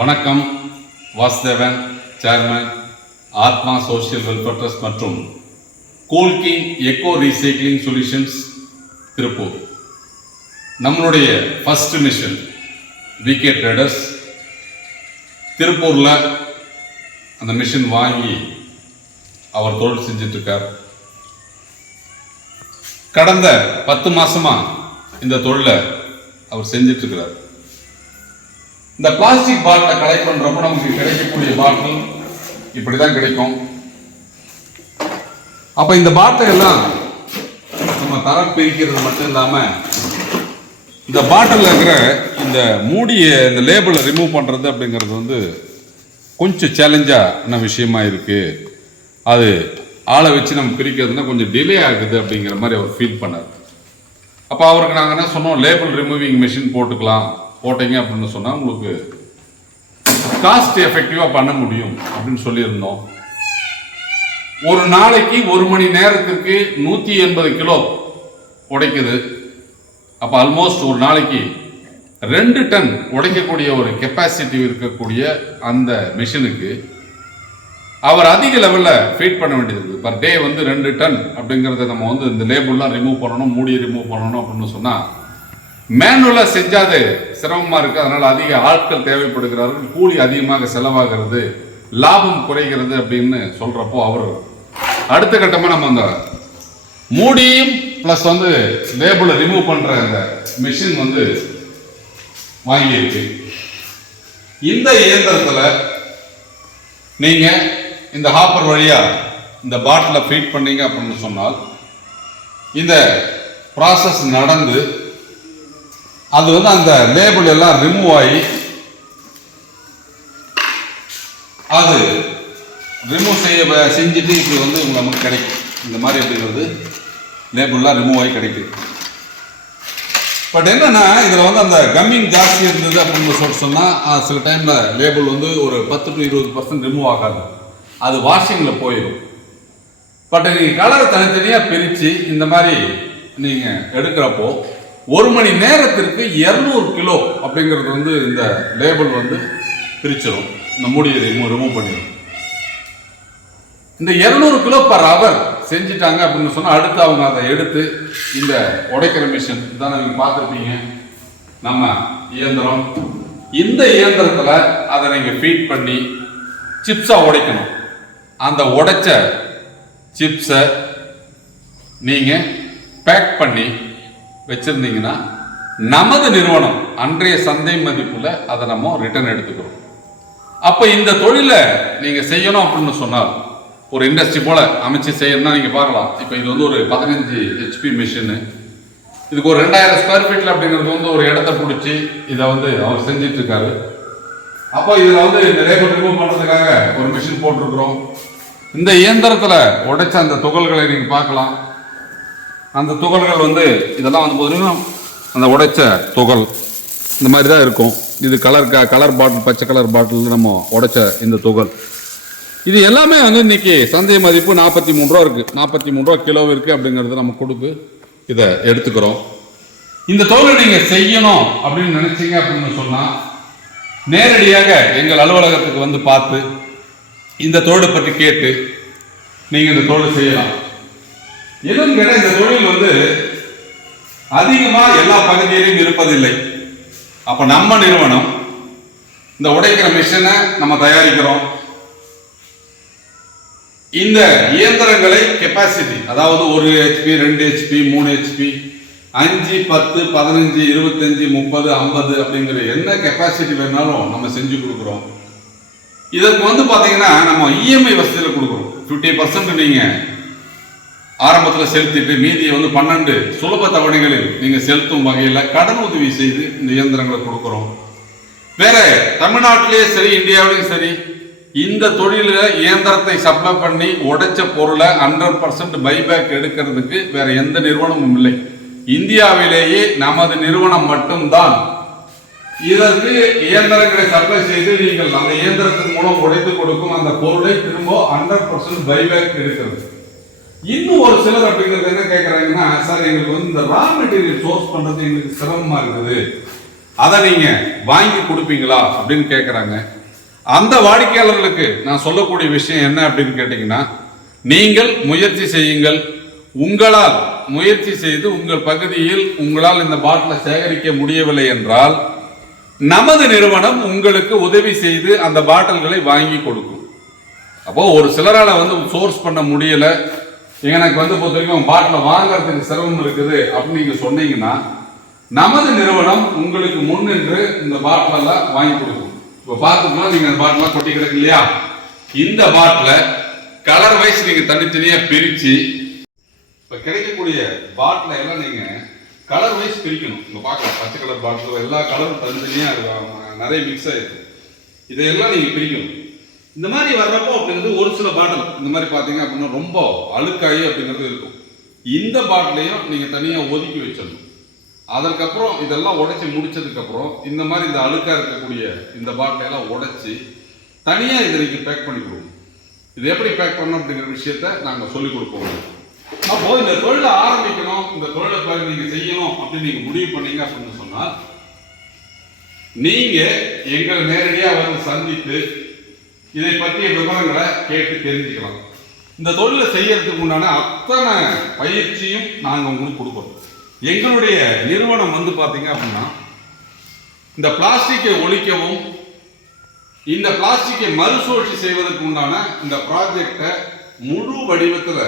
வணக்கம். வாசுதேவன், சேர்மன், ஆத்மா social welfare trust மற்றும் கோல்கிங் எக்கோ ரீசைக்ளிங் சொல்யூஷன்ஸ் திருப்பூர். நம்மளுடைய ஃபர்ஸ்ட் மிஷன் விகே ட்ரேடர்ஸ் திருப்பூரில் அந்த மிஷின் வாங்கி அவர் தொழில் செஞ்சிட்ருக்கார். கடந்த 10 மாசமா இந்த தொழிலை அவர் செஞ்சிட்ருக்கிறார். இந்த பிளாஸ்டிக் பாட்டிலை கலெக்ட் பண்றப்ப நமக்கு கிடைக்கக்கூடிய பாட்டில் இப்படிதான் கிடைக்கும். அப்ப இந்த பாட்டில் எல்லாம் நம்ம தரம் பிரிக்கிறது மட்டும் இல்லாம இந்த பாட்டில் இருக்கிற இந்த மூடிய இந்த லேபிளை ரிமூவ் பண்றது அப்படிங்கிறது கொஞ்சம் சேலஞ்சான விஷயமா இருக்கு. அது ஆளை வச்சு நம்ம பிரிக்கிறதுனா கொஞ்சம் டிலே ஆகுது அப்படிங்கிற மாதிரி அவர் ஃபீல் பண்ணார். அப்போ அவருக்கு நாங்கள் என்ன சொன்னோம், லேபிள் ரிமூவிங் மிஷின் போட்டீங்க அப்படின்னு சொன்னால் உங்களுக்கு காஸ்ட் எஃபெக்டிவாக பண்ண முடியும் அப்படின்னு சொல்லியிருந்தோம். ஒரு நாளைக்கு 1 மணி நேரத்திற்கு 180 கிலோ உடைக்குது. அப்போ ஆல்மோஸ்ட் ஒரு நாளைக்கு 2 டன் உடைக்கக்கூடிய ஒரு கெப்பாசிட்டி இருக்கக்கூடிய அந்த மிஷினுக்கு அவர் அதிக லெவலில் ஃபீட் பண்ண வேண்டியது. பர் டே 2 டன் அப்படிங்கிறத நம்ம இந்த லேபிள்லாம் ரிமூவ் பண்ணணும், மூடியை ரிமூவ் பண்ணணும் அப்படின்னு சொன்னால் மேனுவலாக செஞ்சாது சிரமமாக இருக்குது. அதனால் அதிக ஆட்கள் தேவைப்படுகிறார்கள், கூலி அதிகமாக செலவாகிறது, லாபம் குறைகிறது அப்படின்னு சொல்கிறப்போ அவர் அடுத்த கட்டமாக நம்ம அந்த மூடியும் ப்ளஸ் லேபிளை ரிமூவ் பண்ணுற அந்த மிஷின் வாங்கியிருக்கு. இந்த இயந்திரத்தில் நீங்கள் இந்த ஹாப்பர் வழியாக இந்த பாட்டிலை ஃபீட் பண்ணீங்க அப்படின்னு சொன்னால் இந்த ப்ராசஸ் நடந்து அது அந்த லேபிள் எல்லாம் ரிமூவ் ஆகி அது ரிமூவ் செஞ்சுட்டு இப்படி நமக்கு கிடைக்கும். இந்த மாதிரி அப்படிங்கிறது லேபிள்லாம் ரிமூவ் ஆகி கிடைக்கும். பட் என்னன்னா இதில் அந்த கம்மிங் ஜாஸ்தி இருந்தது அப்படின்னு சொன்னால் சில டைமில் லேபிள் ஒரு 10 to 20% ரிமூவ் ஆகாது, அது வாஷிங்கில் போயிடும். பட் நீங்கள் கலரை தனித்தனியாக பிரித்து இந்த மாதிரி நீங்கள் எடுக்கிறப்போ 1 மணி நேரத்திற்கு 200 கிலோ அப்படிங்கிறது இந்த லேபிள் பிரிச்சிடும், இந்த மூடியை ரிமூவ் பண்ணிடும். இந்த 200 கிலோ பர் அவர் செஞ்சுட்டாங்க அப்படின்னு சொன்னால் அடுத்து அவங்க அதை எடுத்து இந்த உடைக்கிற மிஷின் தான் நீங்கள் பார்த்துருப்பீங்க நம்ம இயந்திரம். இந்த இயந்திரத்தில் அதை நீங்கள் ஃபீட் பண்ணி சிப்ஸாக உடைக்கணும். அந்த உடைச்ச சிப்ஸை நீங்கள் பேக் பண்ணி வச்சிருந்தீங்கன்னா நமது நிறுவனம் அன்றைய சந்தை மதிப்புல அதை நம்ம ரிட்டர்ன் எடுத்துக்கிறோம். அப்ப இந்த தொழிலை நீங்க செய்யணும் அப்படின்னு சொன்னால் ஒரு இண்டஸ்ட்ரி போல அமைச்சு செய்யணும்னா நீங்க பார்க்கலாம். இப்ப இது ஒரு 15 HP மிஷின், இதுக்கு ஒரு 2000 ஸ்கொயர் ஃபீட்ல அப்படிங்கிறது ஒரு இடத்த பிடிச்சி இதை அவர் செஞ்சிட்டு இருக்காரு. அப்போ இதுல இந்த லேபிள் ரிமூவ் பண்றதுக்காக ஒரு மிஷின் போட்டிருக்கிறோம். இந்த இயந்திரத்துல உடைச்ச அந்த துகள்களை நீங்க பார்க்கலாம். அந்த துகள்கள் இதெல்லாம் போதும் அந்த உடைச்ச துகள் இந்த மாதிரி தான் இருக்கும். இது கலர் பாட்டில், பச்சை கலர் பாட்டில் நம்ம உடைச்ச இந்த துகள். இது எல்லாமே இன்னைக்கு சந்தை மதிப்பு 43 ரூபா இருக்கு, 43 ரூபா கிலோ இருக்கு அப்படிங்கிறது நம்ம கொடுத்து இதை எடுத்துக்கிறோம். இந்த தொழிலை நீங்க செய்யணும் அப்படின்னு நினைச்சீங்க அப்படின்னு சொன்னா நேரடியாக எங்கள் அலுவலகத்துக்கு பார்த்து இந்த தொழிலை பற்றி கேட்டு நீங்க இந்த தொழிலை செய்யலாம். எதுவும் கேட்ட இந்த தொழில் அதிகமா எல்லா பகுதியிலும் இருப்பதில்லை. அப்ப நம்ம நிறுவனம் இந்த உடைக்கிற மிஷினை நம்ம தயாரிக்கிறோம். இந்த இயந்திரங்களை கெப்பாசிட்டி, அதாவது 1 HP, 2 HP, 3 HP, 5, 10, 15, 25, 30, 50 அப்படிங்கிற என்ன கெப்பாசிட்டி வேணாலும் நம்ம செஞ்சு கொடுக்குறோம். இதற்கு பாத்தீங்கன்னா நம்ம EMI வசதியில் கொடுக்குறோம். 50% நீங்க ஆரம்பத்தில் செலுத்திட்டு மீதியை 12 சுலப தவணைகளில் நீங்கள் செலுத்தும் வகையில் கடன் உதவி செய்து இந்த இயந்திரங்களை கொடுக்குறோம். வேற தமிழ்நாட்டிலேயே சரி, இந்தியாவிலையும் சரி, இந்த தொழிலில் இயந்திரத்தை சப்ளை பண்ணி உடைச்ச பொருளை 100% பைபேக் எடுக்கிறதுக்கு வேற எந்த நிறுவனமும் இல்லை. இந்தியாவிலேயே நமது நிறுவனம் மட்டும்தான் இதற்கு இயந்திரங்களை சப்ளை செய்து நீங்கள் அந்த இயந்திரத்தின் மூலம் உடைத்து கொடுக்கும் அந்த பொருளை திரும்ப 100% பைபேக் எடுக்கிறது. இன்னும் ஒரு சிலர் அப்படிங்கிறது என்ன கேட்கறாங்கன்னா, சார் எங்களுக்கு இந்த ரா மெட்டீரியல் சோர்ஸ் பண்றது எங்களுக்கு சிரமமா இருக்குது, அதை நீங்க வாங்கி கொடுப்பீங்களா அப்படின்னு கேட்குறாங்க. அந்த வாடிக்கையாளர்களுக்கு நான் சொல்லக்கூடிய விஷயம் என்ன அப்படின்னு கேட்டீங்கன்னா, நீங்கள் முயற்சி செய்யுங்கள். உங்களால் முயற்சி செய்து உங்கள் பகுதியில் உங்களால் இந்த பாட்டிலை சேகரிக்க முடியவில்லை என்றால் நமது நிறுவனம் உங்களுக்கு உதவி செய்து அந்த பாட்டில்களை வாங்கி கொடுக்கும். அப்போ ஒரு சிலரால சோர்ஸ் பண்ண முடியல, எனக்கு பொறுத்த வரைக்கும் பாட்டிலை வாங்கறதுக்கு சிரமம் இருக்குது அப்படின்னு நீங்க சொன்னீங்கன்னா நமது நிறுவனம் உங்களுக்கு முன்னின்று இந்த பாட்டிலெல்லாம் வாங்கி கொடுக்கும். இப்போ பார்த்துக்கலாம், நீங்க அந்த பாட்டிலாம் கொட்டி கிடக்கு இல்லையா, இந்த பாட்டில கலர் வைஸ் நீங்க தனித்தனியா பிரிச்சு இப்ப கிடைக்கக்கூடிய பாட்டில எல்லாம் நீங்க கலர் வைஸ் பிரிக்கணும். இங்க பார்க்கலாம், பச்சை கலர் பாட்டில் எல்லா கலரும் தனித்தனியா நிறைய மிக்ஸ் ஆயிருக்கு. இதையெல்லாம் நீங்க பிரிக்கணும். இந்த மாதிரி வர்றப்போ அப்படிங்கிறது ஒரு சில பாட்டில் இந்த மாதிரி பார்த்தீங்க அப்படின்னா ரொம்ப அழுக்காயி அப்படிங்கிறது இருக்கும். இந்த பாட்டிலையும் நீங்க தனியா ஒதுக்கி வச்சிடணும். அதற்கப்புறம் இதெல்லாம் உடைச்சி முடிச்சதுக்கு அப்புறம் இந்த மாதிரி இந்த அழுக்கா இருக்கக்கூடிய இந்த பாட்டிலையெல்லாம் உடைச்சி தனியா இதை நீங்க பேக் பண்ணி கொடுக்கணும். இது எப்படி பேக் பண்ணணும் அப்படிங்கிற விஷயத்த நாங்க சொல்லிக் கொடுப்போம். அப்போ இந்த தொழிலை ஆரம்பிக்கணும், இந்த தொழிலை நீங்க செய்யணும் அப்படின்னு நீங்க முடிவு பண்ணீங்க அப்படின்னு சொன்னால் நீங்க எங்களை நேரடியா சந்தித்து இதை பற்றிய விவரங்களை கேட்டு தெரிஞ்சுக்கலாம். இந்த தொழிலை செய்யறதுக்கு உண்டான அத்தனை பயிற்சியும் நாங்கள் உங்களுக்கு கொடுப்போம். எங்களுடைய நிறுவனம் பார்த்தீங்க அப்படின்னா இந்த பிளாஸ்டிக்கை ஒழிக்கவும் இந்த பிளாஸ்டிக்கை மறுசுழற்சி செய்வதற்கு உண்டான இந்த ப்ராஜெக்டை முழு வடிவத்தில்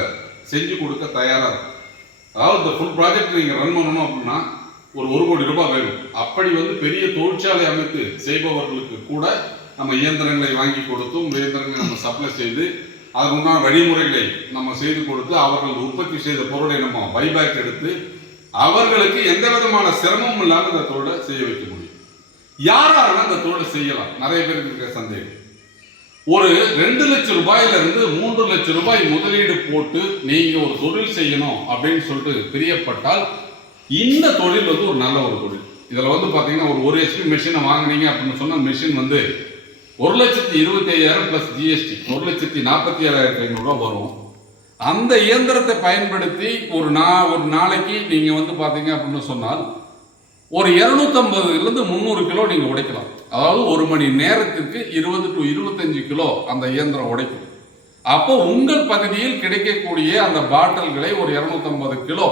செஞ்சு கொடுக்க தயாராக இருக்கும். அதாவது இந்த ஃபுல் ப்ராஜெக்ட் நீங்கள் ரன் பண்ணணும் அப்படின்னா ஒரு 1 கோடி ரூபாய் வேணும். அப்படி பெரிய தொழிற்சாலை அமைத்து செய்பவர்களுக்கு கூட நம்ம இயந்திரங்களை வாங்கி கொடுத்தும் இயந்திரங்களை நம்ம சப்ளை செய்து அதற்குண்டான வழிமுறைகளை நம்ம செய்து கொடுத்து அவர்கள் உற்பத்தி செய்த பொருளை நம்ம பைபேக் எடுத்து அவர்களுக்கு எந்த விதமான சிரமமும் இல்லாமல் இந்த தொழிலை செய்ய வைக்க முடியும். யாராலும் இந்த தொழிலை செய்யலாம். நிறைய பேருக்கு இருக்க சந்தேகம். ஒரு 2 லட்சம் ரூபாயிலிருந்து 3 லட்சம் ரூபாய் முதலீடு போட்டு நீங்க ஒரு தொழில் செய்யணும் அப்படின்னு சொல்லிட்டு பிரியப்பட்டால் இந்த தொழில் ஒரு நல்ல ஒரு தொழில். இதுல பாத்தீங்கன்னா ஒரு HP மெஷினை வாங்கினீங்க அப்படின்னு சொன்னா மெஷின் 1,25,000 பிளஸ் ஜிஎஸ்டி 1,47,500 வரும். அந்த இயந்திரத்தை பயன்படுத்தி ஒரு நாளைக்கு நீங்க பாத்தீங்க அப்படின்னு சொன்னால் ஒரு 250 300 கிலோ நீங்க உடைக்கலாம். அதாவது ஒரு மணி நேரத்திற்கு 20 to 25 கிலோ அந்த இயந்திரம் உடைக்கும். அப்போ உங்கள் பகுதியில் கிடைக்கக்கூடிய அந்த பாட்டில்களை ஒரு 250 கிலோ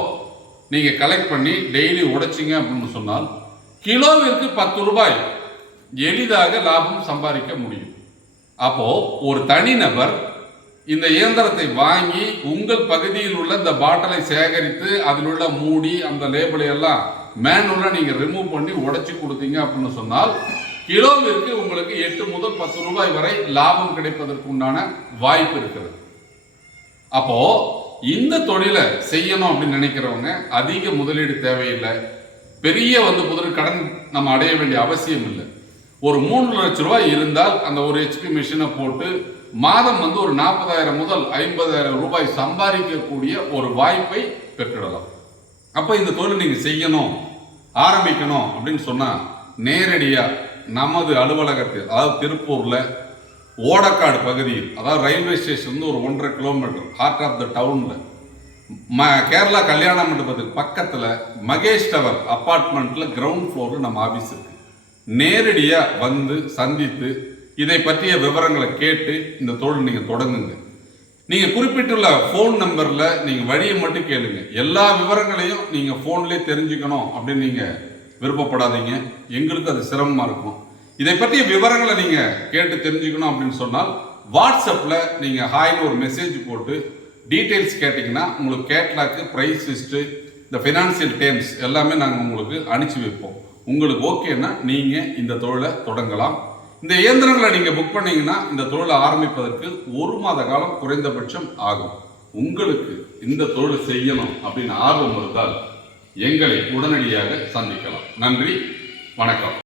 நீங்க கலெக்ட் பண்ணி டெய்லி உடைச்சிங்க அப்படின்னு சொன்னால் கிலோவிற்கு 10 ரூபாய் எளிதாக லாபம் சம்பாதிக்க முடியும். அப்போ ஒரு தனிநபர் இந்த இயந்திரத்தை வாங்கி உங்கள் பகுதியில் உள்ள இந்த பாட்டிலை சேகரித்து அதில் உள்ள மூடி அந்த லேபிளை எல்லாம் மேனுவலா நீங்க ரிமூவ் பண்ணி உடைச்சு கொடுத்தீங்க அப்படின்னு சொன்னால் கிலோவிற்கு உங்களுக்கு 8 முதல் 10 ரூபாய் வரை லாபம் கிடைப்பதற்கு உண்டான வாய்ப்பு இருக்கிறது. அப்போ இந்த தொழிலை செய்யணும் அப்படின்னு நினைக்கிறவங்க அதிக முதலீடு தேவையில்லை. பெரிய முதல் கடன் நம்ம அடைய வேண்டிய அவசியம் இல்லை. ஒரு 3 லட்சம் ரூபாய் இருந்தால் அந்த ஒரு HP மிஷினை போட்டு மாதம் ஒரு 40,000 முதல் 50,000 ரூபாய் சம்பாதிக்கக்கூடிய ஒரு வாய்ப்பை பெற்றிடலாம். அப்ப இந்த தொழில் நீங்க செய்யணும் ஆரம்பிக்கணும் அப்படின்னு சொன்னா நேரடியா நமது அலுவலகத்தில், அதாவது திருப்பூர்ல ஓடக்காடு பகுதியில், அதாவது ரயில்வே ஸ்டேஷன் ஒரு 1.5 கிலோமீட்டர் ஹார்ட் ஆஃப் த டவுன்ல கேரளா கல்யாண மண்டபத்துக்கு பக்கத்துல மகேஷ் டவர் அபார்ட்மெண்ட்ல கிரவுண்ட் ஃப்ளோர்ல நம்ம ஆபீஸ் இருக்கு. நேரடியா சந்தித்து இதை பற்றிய விவரங்களை கேட்டு இந்த தொழில் நீங்க தொடங்குங்க. நீங்க குறிப்பிட்டுள்ள போன் நம்பர்ல நீங்க வழியை மட்டும் கேளுங்க. எல்லா விவரங்களையும் நீங்க போன்லயே தெரிஞ்சுக்கணும் அப்படின்னு நீங்க விருப்பப்படாதீங்க. எங்களுக்கு அது சிரமமா இருக்கும். இதை பற்றிய விவரங்களை நீங்க கேட்டு தெரிஞ்சுக்கணும் அப்படின்னு சொன்னால் வாட்ஸ்அப்ல நீங்க ஹாய்னு ஒரு மெசேஜ் போட்டு டீடைல்ஸ் கேட்டீங்கன்னா உங்களுக்கு கேட்லாக்கு, பிரைஸ் லிஸ்ட், இந்த ஃபினான்சியல் டேர்ம்ஸ் எல்லாமே நாங்கள் உங்களுக்கு அனுப்பிச்சு வைப்போம். உங்களுக்கு ஓகேன்னா நீங்க இந்த தொழிலை தொடங்கலாம். இந்த இயந்திரங்களை நீங்க புக் பண்ணீங்கன்னா இந்த தொழிலை ஆரம்பிப்பதற்கு 1 மாத காலம் குறைந்தபட்சம் ஆகும். உங்களுக்கு இந்த தொழில் செய்யணும் அப்படின்னு ஆர்வம் இருந்தால் எங்களை உடனடியாக சந்திக்கலாம். நன்றி, வணக்கம்.